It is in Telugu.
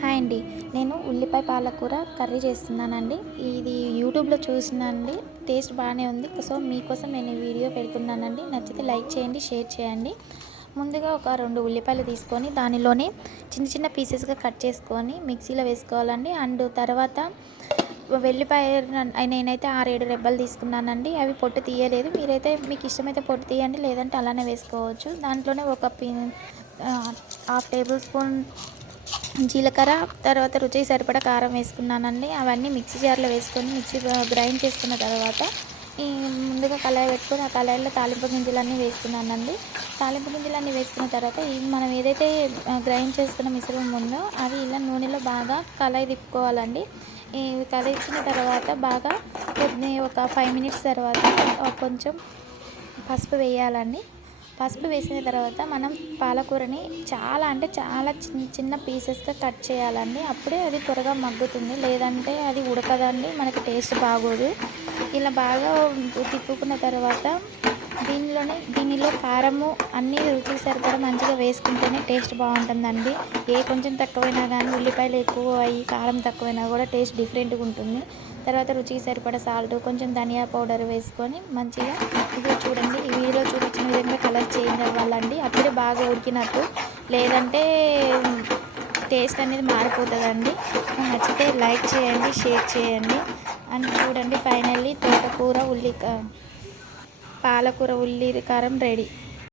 హాయ్ అండి. నేను ఉల్లిపాయ పాలకూర కర్రీ చేస్తున్నానండి. ఇది యూట్యూబ్‌లో చూసినానండి. టేస్ట్ బాగానే ఉంది. సో, మీకోసం నేను ఈ వీడియో పెడుతున్నానండి. నచ్చితే లైక్ చేయండి, షేర్ చేయండి. ముందుగా ఒక 2 ఉల్లిపాయలు తీసుకొని దానిలోనే చిన్న చిన్న పీసెస్‌గా కట్ చేసుకొని మిక్సీలో వేసుకోవాలండి. అండ్ తర్వాత వెల్లిపాయ నేనైతే 6, 7 రెబ్బలు తీసుకున్నానండి. అవి పొట్టు తీయలేదు. మీరైతే మీకు ఇష్టమైతే పొట్టు తీయండి, లేదంటే అలానే వేసుకోవచ్చు. దాంట్లోనే హాఫ్ టేబుల్ స్పూన్ జీలకర్ర, తర్వాత రుచికి సరిపడా కారం వేసుకున్నానండి. అవన్నీ మిక్సీ జార్లో వేసుకొని గ్రైండ్ చేసుకున్న తర్వాత ఈ ముందుగా కళాయి పెట్టుకొని ఆ కళాయిలో తాలింపు గింజలన్నీ వేసుకున్నానండి. తాలింపు గింజలన్నీ వేసుకున్న తర్వాత ఈ మనం ఏదైతే గ్రైండ్ చేసుకున్న మిశ్రమం ఉందో అది ఇలా నూనెలో బాగా కళాయి తిప్పుకోవాలండి. ఈ కదిలించిన తర్వాత బాగా ఒక 5 మినిట్స్ తర్వాత కొంచెం పసుపు వేయాలండి. పసుపు వేసిన తర్వాత మనం పాలకూరని చాలా అంటే చాలా చిన్న చిన్న పీసెస్గా కట్ చేయాలండి. అప్పుడే అది త్వరగా మగ్గుతుంది, లేదంటే అది ఉడకదండి, మనకి టేస్ట్ బాగోదు. ఇలా బాగా తిప్పుకున్న తర్వాత దీనిలో కారము అన్నీ రుచికి సరిపడా మంచిగా వేసుకుంటేనే టేస్ట్ బాగుంటుందండి. కొంచెం తక్కువైనా కానీ ఉల్లిపాయలు ఎక్కువ అయ్యి కారం తక్కువైనా కూడా టేస్ట్ డిఫరెంట్గా ఉంటుంది. తర్వాత రుచికి సరిపడా సాల్ట్, కొంచెం ధనియా పౌడర్ వేసుకొని మంచిగా ఇది చూడండి, ఈ వీడియోలో చూపించిన విధంగా కలర్ చేంజ్ అవ్వాలండి. అప్పుడే బాగా ఉడికినట్టు, లేదంటే టేస్ట్ అనేది మారిపోతుందండి. నచ్చితే లైక్ చేయండి, షేర్ చేయండి. అండ్ చూడండి, ఫైనల్లీ పాలకూర ఉల్లి కారం రెడీ.